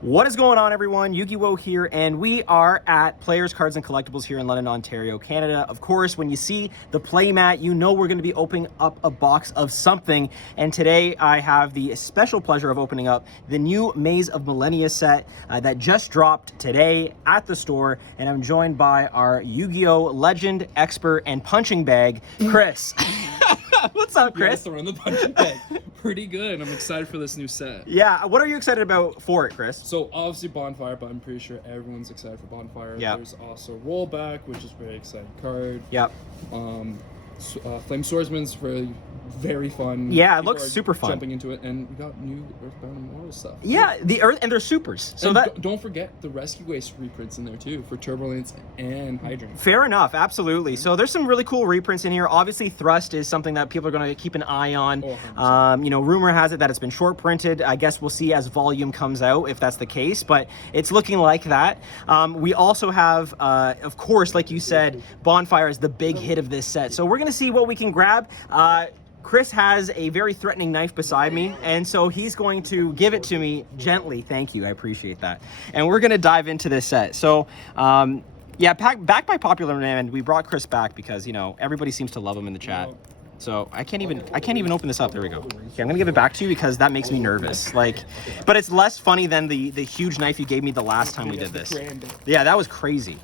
What is going on, everyone? Yu-Gi-Oh here, and we are at Players Cards and Collectibles here in London, Ontario, Canada. Of course, when you see the playmat, you know we're going to be opening up a box of something. And today I have the special pleasure of opening up the new Maze of Millenia set that just dropped today at the store. And I'm joined by our Yu-Gi-Oh legend, expert, and punching bag, Chris. What's up, Chris? Yeah, throwing the punching bag. Pretty good. I'm excited for this new set. Yeah, what are you excited about for it, Chris? So obviously Bonfire, but I'm pretty sure everyone's excited for Bonfire. Yep. There's also Rollback, which is a very exciting card. Yep. Flame Swordsman's very fun. Yeah, it People looks are super fun. Jumping into it, and we got new Earthbound Immortal stuff. Yeah, the Earth, and they're supers. So and that don't forget the Rescue Waste reprints in there too for Turbulence and Hydrant. fair enough, absolutely. So there's some really cool reprints in here. Obviously, Thrust is something that people are going to keep an eye on. Oh, You know, rumor has it that it's been short printed. I guess we'll see as volume comes out if that's the case, but it's looking like that. We also have, of course, like you said, Bonfire is the big hit of this set. So we're going to see what we can grab. Chris has a very threatening knife beside me, and so he's going to give it to me gently. Thank you, I appreciate that. And we're gonna dive into this set. So, yeah, back by popular demand, we brought Chris back because, you know, everybody seems to love him in the chat. So I can't even open this up. There we go. Okay, I'm gonna give it back to you because that makes me nervous. Like, but it's less funny than the huge knife you gave me the last time we did this. Yeah, that was crazy.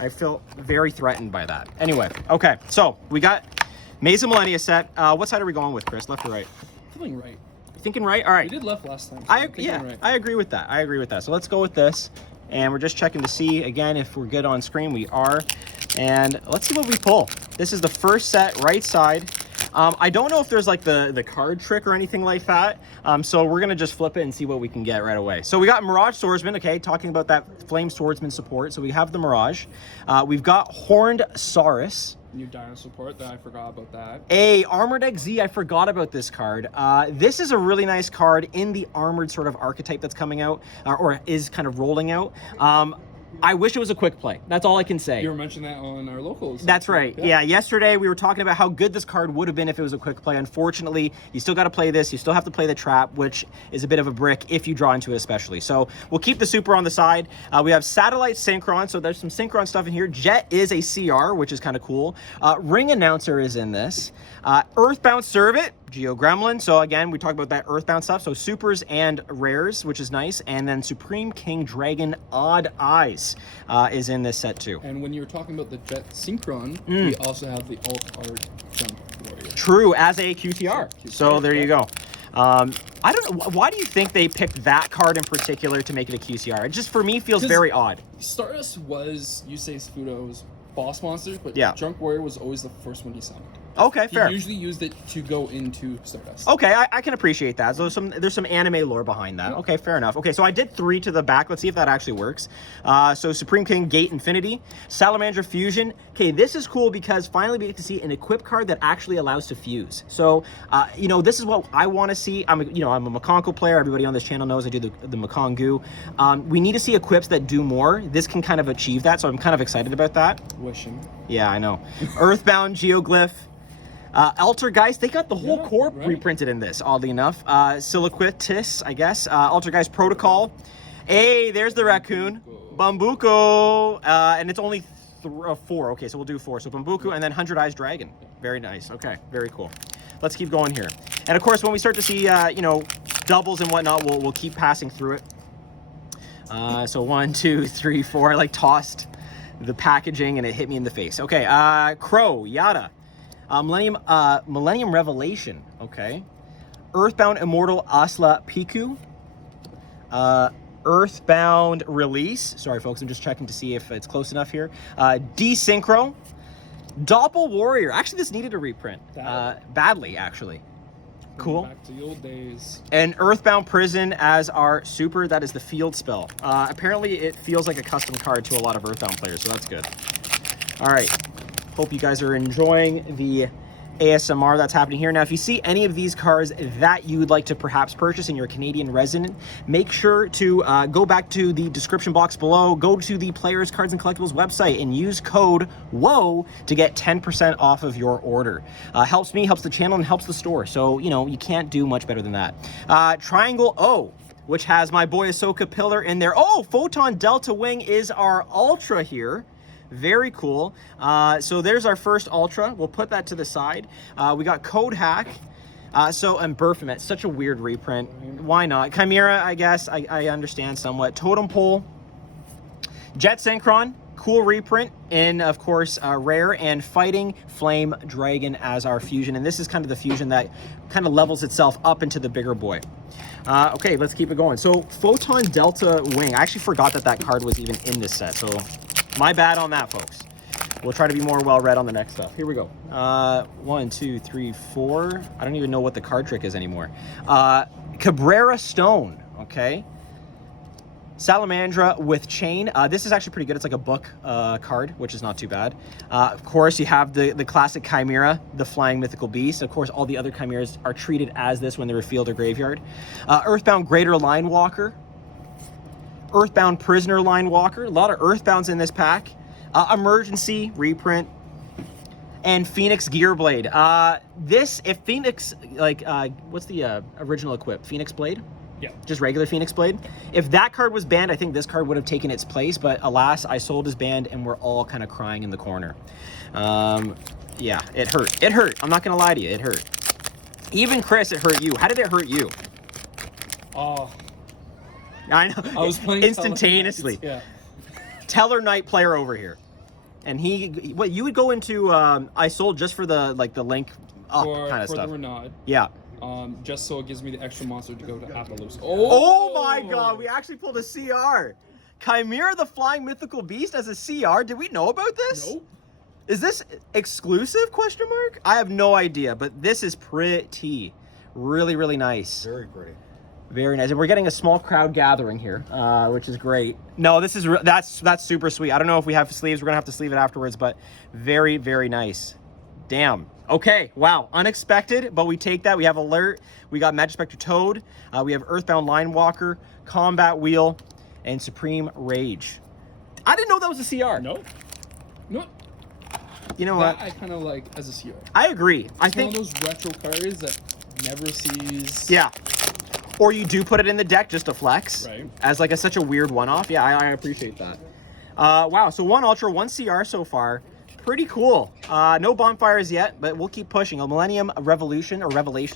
I felt very threatened by that. Anyway, okay, so we got Maze of Millenia set. What side are we going with, Chris? Left or right? Feeling right. Thinking right? All right. We did left last time. So right. I agree with that. I agree with that. So let's go with this. And we're just checking to see, again, if we're good on screen. We are. And let's see what we pull. This is the first set, right side. I don't know if there's like the card trick or anything like that. So we're going to just flip it and see what we can get right away. So we got Mirage Swordsman, okay, talking about that Flame Swordsman support. So we have the Mirage. We've got Horned Saurus. New Dino support that I forgot about that. Armored XZ, I forgot about this card. This is a really nice card in the armored sort of archetype that's coming out, or is kind of rolling out. I wish it was a quick play. That's all I can say. You were mentioning that on our locals. That's right. Yeah, yesterday we were talking about how good this card would have been if it was a quick play. Unfortunately, you still got to play this. You still have to play the trap, which is a bit of a brick if you draw into it especially. So we'll keep the super on the side. We have Satellite Synchron, so there's some Synchron stuff in here. Jet is a CR, which is kind of cool. Ring Announcer is in this. Earthbound Servant, Geo Gremlin. So again, we talk about that Earthbound stuff. So supers and rares, which is nice. And then Supreme King Dragon Odd Eyes is in this set too. And when you're talking about the Jet Synchron, we also have the Alt Art Jump Warrior. True, as a QTR. So there you go. I don't know, why do you think they picked that card in particular to make it a QCR? It just, for me, feels very odd. Stardust was Yusei Fudo's boss monster, but yeah. Junk Warrior was always the first one he summoned. Okay, fair. He usually used it to go into Stardust. Okay, I can appreciate that. So there's some anime lore behind that. Okay, fair enough. Okay, so I did 3 to the back. Let's see if that actually works. So Supreme King Gate Infinity, Salamander Fusion. Okay, this is cool because finally we get to see an equip card that actually allows to fuse. So, you know, this is what I want to see. I'm a McConko player. Everybody on this channel knows I do the McCongu. We need to see equips that do more. This can kind of achieve that, so I'm kind of excited about that. Wishing. Yeah, I know. Earthbound Geoglyph. Altergeist, they got the whole core reprinted in this, oddly enough. Siliquitus, I guess. Altergeist Protocol. Hey, there's the raccoon. Bambuko. And it's only 4. Okay, so we'll do 4. So Bambuko and then 100 Eyes Dragon. Very nice. Okay, very cool. Let's keep going here. And of course, when we start to see, you know, doubles and whatnot, we'll keep passing through it. So 1, 2, 3, 4. I like tossed the packaging and it hit me in the face. Okay, Crow, Yada. Millennium Revelation, okay. Earthbound Immortal Asla Piku. Earthbound Release. Sorry, folks, I'm just checking to see if it's close enough here. Desynchro. Doppel Warrior. Actually, this needed a reprint. Badly, actually. Cool. Back to the old days. And Earthbound Prison as our super. That is the field spell. Apparently, it feels like a custom card to a lot of Earthbound players, so that's good. All right. Hope you guys are enjoying the ASMR that's happening here. Now, if you see any of these cards that you would like to perhaps purchase and you're a Canadian resident, make sure to go back to the description box below, go to the Players Cards and Collectibles website and use code WHOA to get 10% off of your order. Helps me, helps the channel, and helps the store. So, you know, you can't do much better than that. Triangle O. which has my boy Ahsoka Pillar in there. Oh, Photon Delta Wing is our Ultra here. Very cool. So there's our first Ultra. We'll put that to the side. We got Code Hack. And Baphomet, such a weird reprint. Why not? Chimera, I guess, I understand somewhat. Totem Pole. Jet Synchron, cool reprint in, of course, rare, and Fighting Flame Dragon as our fusion. And this is kind of the fusion that kind of levels itself up into the bigger boy. Okay, let's keep it going. So Photon Delta Wing. I actually forgot that that card was even in this set. So my bad on that, folks. We'll try to be more well-read on the next stuff. Here we go. 1, 2, 3, 4. I don't even know what the card trick is anymore. Cabrera Stone, okay. Salamandra with Chain. This is actually pretty good. It's like a book card, which is not too bad. Of course, you have the classic Chimera, the Flying Mythical Beast. Of course, all the other Chimeras are treated as this when they're field or graveyard. Earthbound Greater Line Walker. Earthbound Prisoner Line Walker. A lot of Earthbounds in this pack. Emergency reprint. And Phoenix Gearblade. If Phoenix, what's the original equip? Phoenix Blade? Yeah. Just regular Phoenix Blade. If that card was banned, I think this card would have taken its place, but alas, I sold his banned and we're all kind of crying in the corner. Yeah, it hurt. It hurt. I'm not going to lie to you. It hurt. Even Chris, it hurt you. How did it hurt you? Oh. I know. I was playing instantaneously. Yeah. Teller Knight player over here. And you would go into, I sold just for the link up kind of stuff. For the Renaud. Yeah. Just so it gives me the extra monster to go to Appaloosa. Oh my god, we actually pulled a CR. Chimera the Flying Mythical Beast as a CR. Did we know about this? Nope. Is this exclusive, question mark? I have no idea, but this is pretty. Really, really nice. Very pretty. Very nice. And we're getting a small crowd gathering here, which is great. No, this is that's super sweet. I don't know if we have sleeves. We're going to have to sleeve it afterwards, but very, very nice. Damn. Okay, wow, unexpected, but we take that. We have Alert, we got Magic Spectre Toad, we have Earthbound Line Walker, Combat Wheel, and Supreme Rage. I didn't know that was a CR. Nope. Nope. You know that what? I kind of like as a CR. I agree. I It's think one of those retro cards that never sees. Yeah. Or you do put it in the deck just to flex. Right. As like such a weird one-off. Yeah, I appreciate that. Wow, so 1 Ultra, 1 CR so far. Pretty cool. No bonfires yet, but we'll keep pushing. A Millennium Revelation,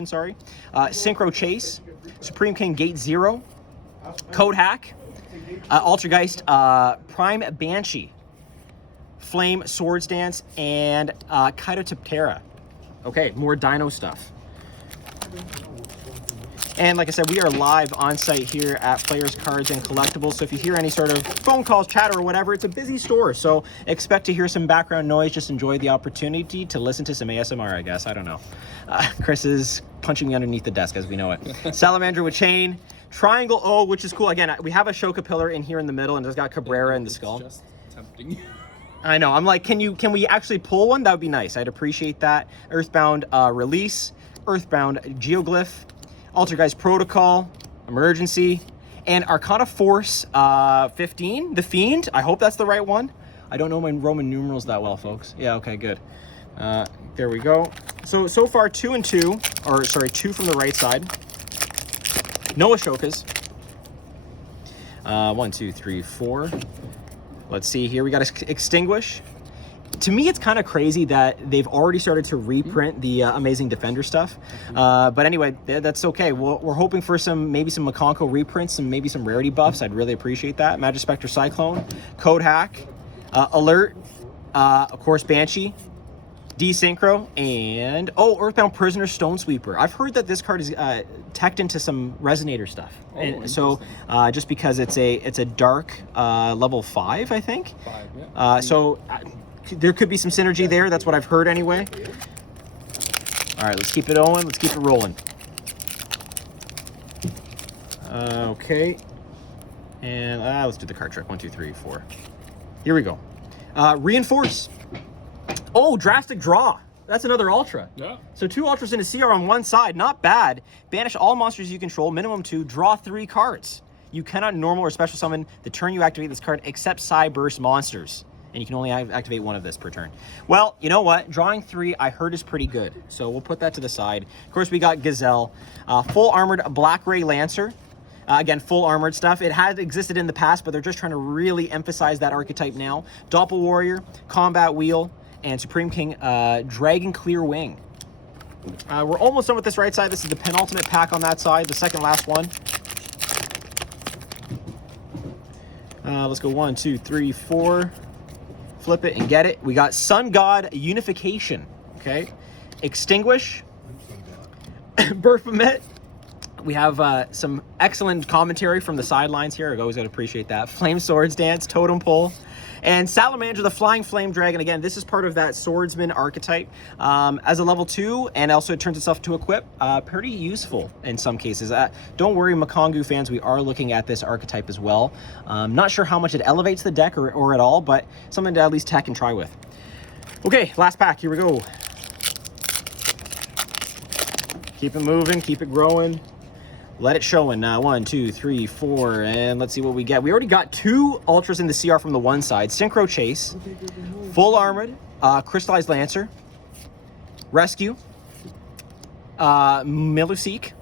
sorry. Synchro Chase, Supreme King Gate 0, Code Hack, Altergeist, Prime Banshee, Flame Swords Dance, and Kaitotiptera. Okay, more dino stuff. And like I said, we are live on site here at Players Cards and Collectibles. So if you hear any sort of phone calls, chatter, or whatever, it's a busy store. So expect to hear some background noise. Just enjoy the opportunity to listen to some ASMR, I guess. I don't know. Chris is punching me underneath the desk as we know it. Salamander with Chain. Triangle O, which is cool. Again, we have a Shoka Pillar in here in the middle, and it's got Cabrera in the skull. Just tempting. I know. I'm like, can we actually pull one? That would be nice. I'd appreciate that. Earthbound Release. Earthbound Geoglyph. Altergeist Protocol, Emergency, and Arcana Force 15, The Fiend. I hope that's the right one. I don't know my Roman numerals that well, folks. Yeah, okay, good. There we go. So far 2 and 2, or sorry, 2 from the right side. No Ashokas. 1, 2, 3, 4. Let's see here. We got Extinguish. To me, it's kind of crazy that they've already started to reprint the Amazing Defender stuff. But anyway, that's okay. We're hoping for maybe some Makonko reprints and maybe some rarity buffs. I'd really appreciate that. Magic Spectre Cyclone, Code Hack, Alert, of course, Banshee, Desynchro, and Earthbound Prisoner Stone Sweeper. I've heard that this card is teched into some Resonator stuff. And so just because it's a dark level 5, I think. 5, yeah. There could be some synergy there. That's what I've heard anyway. All right, let's keep it going. Let's keep it rolling. Okay. And let's do the card trick. 1, 2, 3, 4. Here we go. Reinforce. Oh, Drastic Draw. That's another Ultra. Yeah. So 2 Ultras in a CR on one side. Not bad. Banish all monsters you control. Minimum 2. Draw 3 cards. You cannot normal or special summon the turn you activate this card except Psyburst monsters. And you can only activate 1 of this per turn. Well, you know what? Drawing 3, I heard, is pretty good. So we'll put that to the side. Of course, we got Gazelle. Full Armored Black Ray Lancer. Again, full armored stuff. It had existed in the past, but they're just trying to really emphasize that archetype now. Doppel Warrior, Combat Wheel, and Supreme King Dragon Clear Wing. We're almost done with this right side. This is the penultimate pack on that side, the second last one. Let's go 1, 2, 3, 4. Flip it and get it. We got Sun God Unification. Okay. Extinguish. Baphomet. We have some excellent commentary from the sidelines here. I always got to appreciate that. Flame Swords Dance, Totem Pole. And Salamander, the Flying Flame Dragon. Again, this is part of that swordsman archetype. As a level 2, and also it turns itself to equip. Pretty useful in some cases. Don't worry, Makongu fans, we are looking at this archetype as well. Not sure how much it elevates the deck or at all, but something to at least tech and try with. Okay, last pack. Here we go. Keep it moving, keep it growing. Let it showing. 1, 2, 3, 4, and let's see what we get. We already got 2 Ultras in the CR from the one side. Synchro Chase, Full Armored, Crystallized Lancer, Rescue, Milluseek,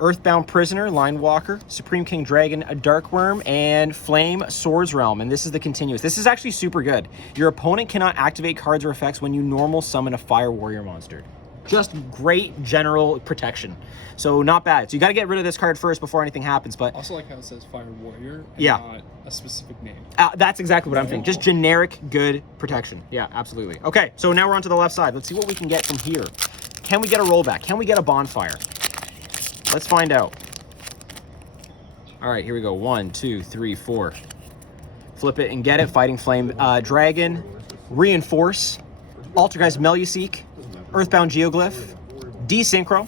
Earthbound Prisoner, Line Walker, Supreme King Dragon, a Dark Worm, and Flame Swords Realm. And this is the continuous. This is actually super good. Your opponent cannot activate cards or effects when you normal summon a Fire Warrior monster. Just great general protection. So not bad. So you got to get rid of this card first before anything happens. But also like how it says Fire Warrior and yeah, not a specific name. That's exactly what I'm thinking. Just generic good protection. Yeah, absolutely. Okay, so now we're on to the left side. Let's see what we can get from here. Can we get a rollback? Can we get a bonfire? Let's find out. All right, here we go. 1, 2, 3, 4. Flip it and get it. Fighting Flame Dragon. Reinforce. Altergeist Milluseek. Earthbound Geoglyph, Desynchro,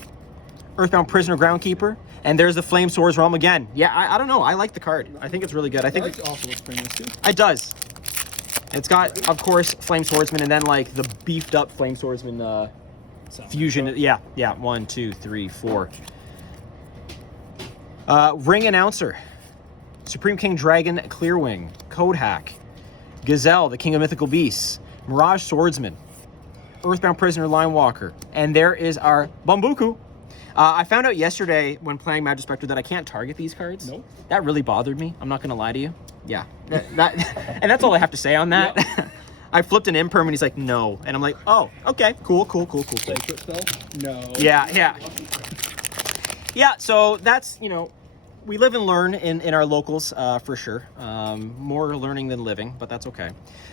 Earthbound Prisoner Groundkeeper, and there's the Flame Swords Realm again. Yeah, I don't know. I like the card. I think it's really good. I think it also looks pretty nice too. It does. It's got, of course, Flame Swordsman, and then like the beefed up Flame Swordsman fusion. Yeah. 1, 2, 3, 4. Ring Announcer, Supreme King Dragon Clearwing, Code Hack, Gazelle, the King of Mythical Beasts, Mirage Swordsman, Earthbound Prisoner, Line Walker, and there is our Bambuku. I found out yesterday when playing Magic Spectre that I can't target these cards. Nope. That really bothered me. I'm not going to lie to you. Yeah. And that's all I have to say on that. Yep. I flipped an imperm and he's like, no. And I'm like, oh, okay, cool. Sacred spell? No. Yeah. Yeah, so that's, we live and learn in our locals for sure. More learning than living, but that's okay.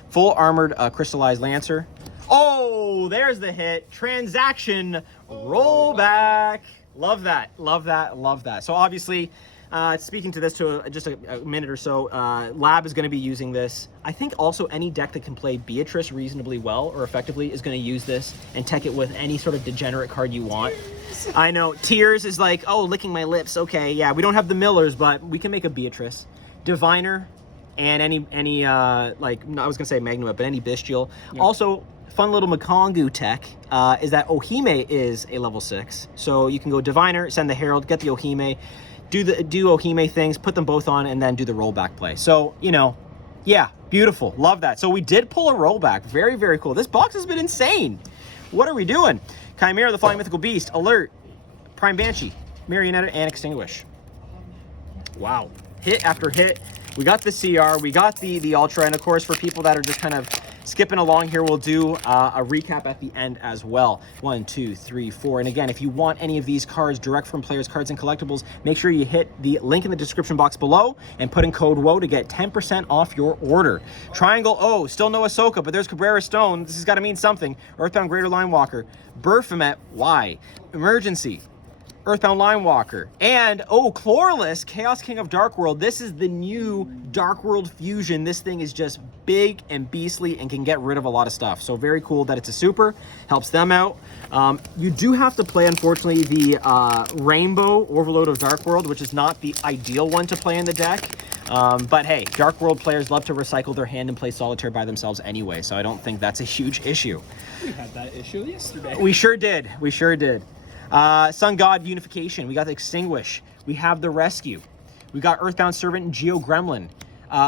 Full Armored Crystallized Lancer. Oh, there's the hit. Transaction rollback. Love that. So obviously, speaking to this to just a minute or so, Lab is going to be using this. I think also any deck that can play Beatrice reasonably well or effectively is going to use this and tech it with any sort of degenerate card you want. I know. Tears is like, oh, licking my lips. Okay, yeah, we don't have the Millers, but we can make a Beatrice. Diviner and any like, I was going to say Magnum, but any Bestial. Yeah. Also, fun little Makongu tech is that Ohime is a level 6. So you can go Diviner, send the Herald, get the Ohime, do Ohime things, put them both on, and then do the rollback play. So, yeah, beautiful. Love that. So we did pull a rollback. Very, very cool. This box has been insane. What are we doing? Chimera, the Flying Mythical Beast, Alert, Prime Banshee, Marionetta, and Extinguish. Wow. Hit after hit. We got the CR, we got the Ultra, and of course for people that are just kind of skipping along here, we'll do a recap at the end as well. 1, 2, 3, 4. And again, if you want any of these cards direct from Players Cards and Collectibles, make sure you hit the link in the description box below and put in code WOE to get 10% off your order. Triangle O, still no Ahsoka, but there's Cabrera Stone. This has got to mean something. Earthbound Greater Line Walker. Baphomet, why? Emergency. Earthbound Line Walker, and Chlorless, Chaos King of Dark World. This is the new Dark World fusion. This thing is just big and beastly and can get rid of a lot of stuff. So very cool that it's a super, helps them out. You do have to play, unfortunately, the Rainbow Overload of Dark World, which is not the ideal one to play in the deck. But hey, Dark World players love to recycle their hand and play Solitaire by themselves anyway, so I don't think that's a huge issue. We had that issue yesterday. We sure did. Sun God Unification. We got the Extinguish. We have the Rescue. We got Earthbound Servant and Geo Gremlin.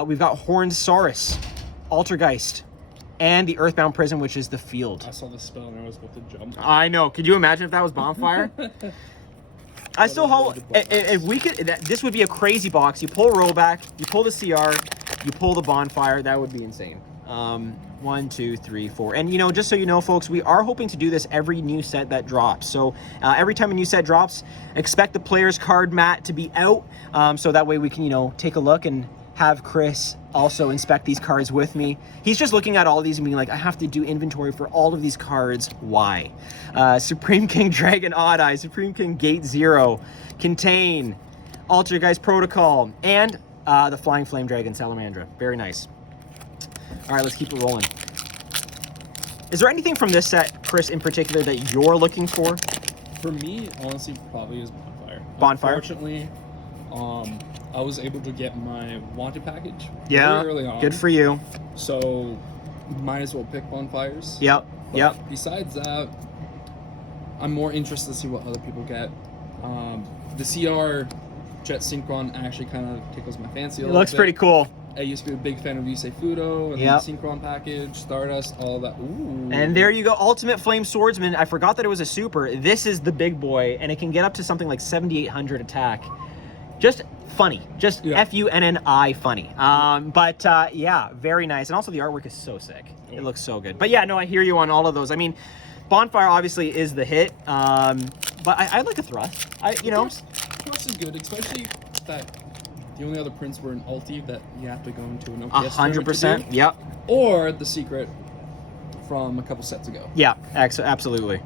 We've got Horned Saurus, Altergeist, and the Earthbound Prison, which is the Field. I saw the spell and I was about to jump. I know. Could you imagine if that was Bonfire? I still hold. If we could, this would be a crazy box. You pull rollback, you pull the CR, you pull the bonfire. That would be insane. 1, 2, 3, 4. And you know, just so you know, folks, we are hoping to do this every new set that drops. So every time a new set drops, expect the player's card mat to be out. So that way we can, you know, take a look and have Chris also inspect these cards with me. He's just looking at all of these and being like, I have to do inventory for all of these cards. Why? Supreme King Dragon Odd Eye, Supreme King Gate Zero, Contain, Altergeist Protocol, and the Flying Flame Dragon Salamandra. Very nice. All right, let's keep it rolling. Is there anything from this set, Chris, in particular that you're looking for? For me, honestly, probably is Bonfire. Bonfire? Unfortunately, I was able to get my wanted package Yeah, very early on. good for you. So, might as well pick Bonfires. Yep, But yep. Besides that, I'm more interested to see what other people get. The CR Jet Synchron actually kind of tickles my fancy a It little looks bit. pretty cool. I used to be a big fan of Yusei Fudo and Yep. the Synchron package, Stardust, all that. Ooh. And there you go, Ultimate Flame Swordsman. I forgot that it was a super. This is the big boy, and it can get up to something like 7,800 attack. Just funny, just Funni funny. Yeah, very nice. And also the artwork is so sick. It looks so good. But yeah, no, I hear you on all of those. I mean, Bonfire obviously is the hit, but I like a Thrust. Thrust is good, especially that the only other prints were an ulti that you have to go into an OPS tournament to 100%. do, Yep. or the secret from a couple sets ago. Yeah, absolutely.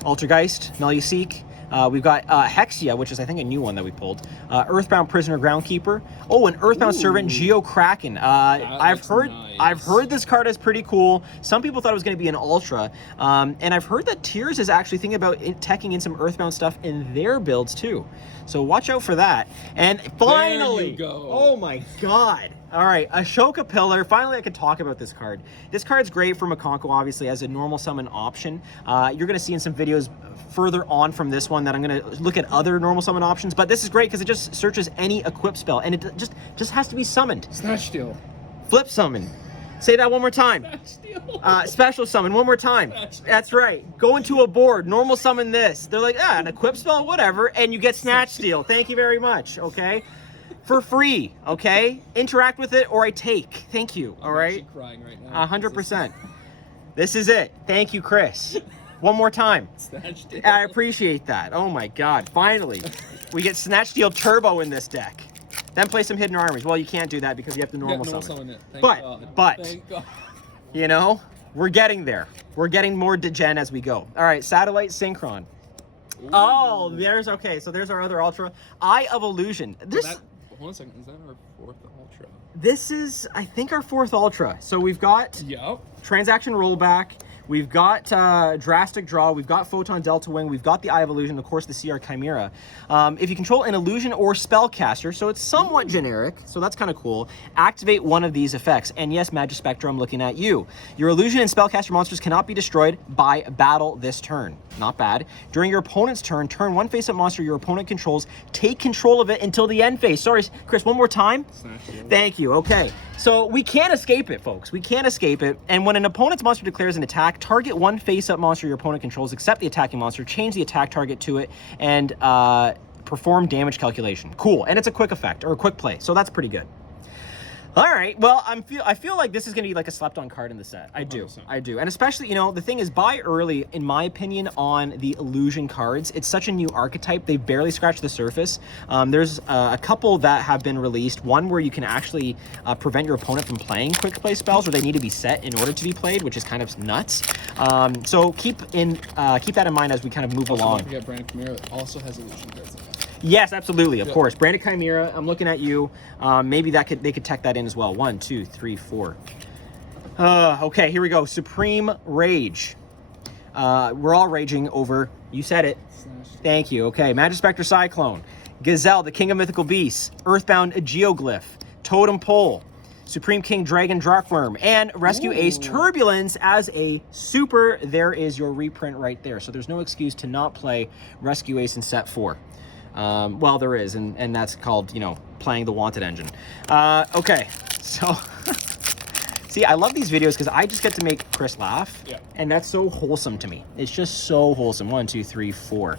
Altergeist, Meluseek. We've got Hexia, which is, I think, a new one that we pulled. Earthbound Prisoner Groundkeeper. Oh, an Earthbound Servant Geo Kraken. I've heard this card is pretty cool. Some people thought it was going to be an Ultra. And I've heard that Tears is actually thinking about teching in some Earthbound stuff in their builds, too. So watch out for that. And finally, there you go. Oh my God. All right, Ashoka Pillar. Finally, I can talk about this card. This card's great for Makonko, obviously, as a normal summon option. You're going to see in some videos further on from this one that I'm going to look at other normal summon options, but this is great because it just searches any equip spell, and it just has to be summoned. Snatch Steal. Flip summon. Say that one more time. Snatch Steal. Special summon one more time. That's right. Go into a board, normal summon this. They're like, an equip spell, whatever, and you get Snatch Steal. Thank you very much, okay? For free, okay? Interact with it or I take. Thank you, all right? I'm crying right now. 100%. This is it. Thank you, Chris. One more time. Snatch Steal. I appreciate that. Oh my God, finally. We get Snatch Steal Turbo in this deck. Then play some Hidden Armies. Well, you can't do that because you have to normal summon. It. Thank But, God. Thank God. You know, we're getting there. We're getting more degen as we go. All right, Satellite Synchron. Ooh. Oh, okay. So there's our other Ultra. Eye of Illusion. Hold on a second. Is that our fourth Ultra? This is, I think, our fourth Ultra. So we've got Transaction Rollback. We've got Drastic Draw, we've got Photon Delta Wing, we've got the Eye of Illusion, of course the CR Chimera. If you control an illusion or spellcaster, so it's somewhat generic, so that's kind of cool, activate one of these effects. And yes, Magispectra, I'm looking at you. Your illusion and spellcaster monsters cannot be destroyed by battle this turn. Not bad. During your opponent's turn, turn one face-up monster your opponent controls, take control of it until the end phase. Sorry, Chris, one more time? Thank you, okay. So we can't escape it, folks. We can't escape it. And when an opponent's monster declares an attack, target one face-up monster your opponent controls, except the attacking monster, change the attack target to it, and perform damage calculation. Cool, and it's a quick effect, or a quick play, so that's pretty good. All right, well, I feel like this is going to be like a slept-on card in the set. I do. And especially, you know, the thing is, buy early, in my opinion, on the illusion cards. It's such a new archetype. They've barely scratched the surface. There's a couple that have been released. One where you can actually prevent your opponent from playing quick play spells, or they need to be set in order to be played, which is kind of nuts. So keep that in mind as we kind of move along. Don't forget Brandon Chimera also has illusion cards in it. Yes, absolutely, of course. Branded Chimera, I'm looking at you. Maybe they could tech that in as well. 1, 2, 3, 4. Okay, here we go. Supreme Rage. We're all raging over, you said it. Thank you. Okay, Magispectra Cyclone. Gazelle, the King of Mythical Beasts. Earthbound Geoglyph. Totem Pole. Supreme King Dragon Drakworm. And Rescue Ace Turbulence as a super. There is your reprint right there. So there's no excuse to not play Rescue Ace in set 4. Well, there is, and that's called, you know, playing the Wanted engine. Okay, so, see, I love these videos because I just get to make Chris laugh, and that's so wholesome to me. It's just so wholesome. 1, 2, 3, 4.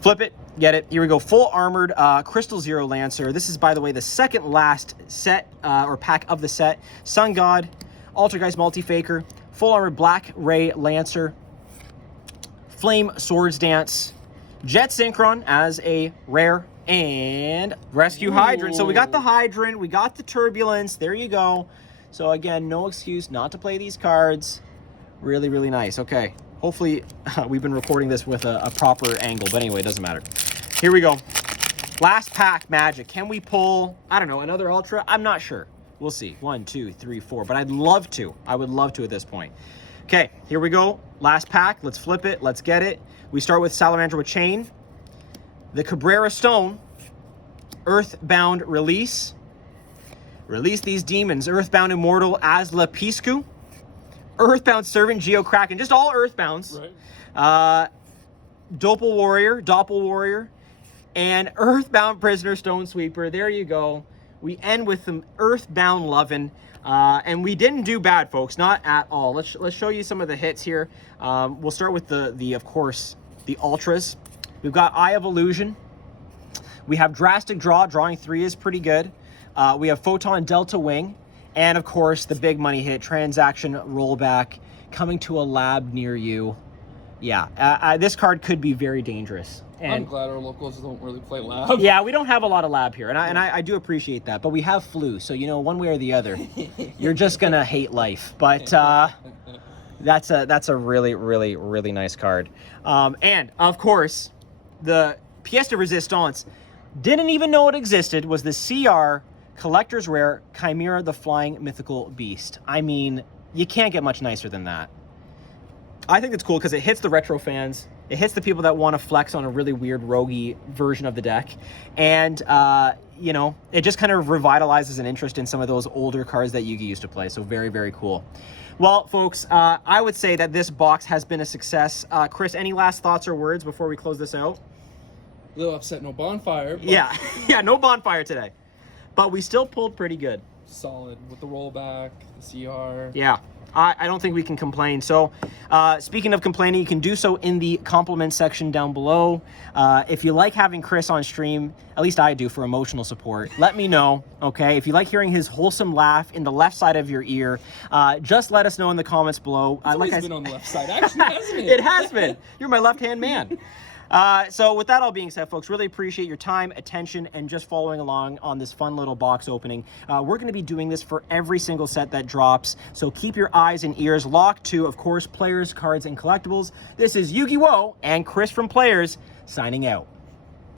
Flip it, get it. Here we go. Full armored Crystal Zero Lancer. This is, by the way, the second last set or pack of the set. Sun God, Altergeist Multi-Faker, full armored Black Ray Lancer, Flame Swords Dance, Jet Synchron as a rare, and Rescue Hydrant. So we got the Hydrant, we got the Turbulence. There you go. So again, no excuse not to play these cards. Really, really nice. Okay. Hopefully, we've been recording this with a proper angle, but anyway, it doesn't matter. Here we go. Last pack, Magic. Can we pull, I don't know, another Ultra? I'm not sure. We'll see. 1, 2, 3, 4, but I'd love to. I would love to at this point. Okay, here we go. Last pack. Let's flip it. Let's get it. We start with Salamander with Chain, the Cabrera Stone, Earthbound Release. Release these demons. Earthbound Immortal, Asla Piscu. Earthbound Servant, Geokraken, just all Earthbounds. Right. Doppel Warrior, and Earthbound Prisoner, Stone Sweeper. There you go. We end with some Earthbound Lovin', and we didn't do bad, folks, not at all. Let's show you some of the hits here. We'll start with the of course, the Ultras. We've got Eye of Illusion. We have Drastic Draw. Drawing 3 is pretty good. We have Photon Delta Wing. And, of course, the big money hit, Transaction Rollback, coming to a lab near you. Yeah, this card could be very dangerous. And I'm glad our locals don't really play lab. Yeah, we don't have a lot of lab here, and I do appreciate that. But we have flu, so, you know, one way or the other, you're just going to hate life. But that's a really, really, really nice card. And, of course, the pièce de résistance, didn't even know it existed, was the CR Collector's Rare, Chimera the Flying Mythical Beast. I mean, you can't get much nicer than that. I think it's cool because it hits the retro fans. It hits the people that want to flex on a really weird roguey version of the deck. And, you know, it just kind of revitalizes an interest in some of those older cards that Yugi used to play. So very, very cool. Well, folks, I would say that this box has been a success. Chris, any last thoughts or words before we close this out? A little upset, no bonfire. But Yeah, no bonfire today. But we still pulled pretty good. Solid with the rollback, the CR. Yeah, I don't think we can complain. So speaking of complaining, you can do so in the comment section down below. If you like having Chris on stream, at least I do, for emotional support, let me know, okay? If you like hearing his wholesome laugh in the left side of your ear, just let us know in the comments below. It's always been on the left side, actually, hasn't it? It has been. You're my left-hand man. So with that all being said, folks, really appreciate your time, attention, and just following along on this fun little box opening. We're going to be doing this for every single set that drops, so keep your eyes and ears locked to, of course, Players, Cards, and Collectibles. This is Yu-Gi-Oh! And Chris from Players, signing out.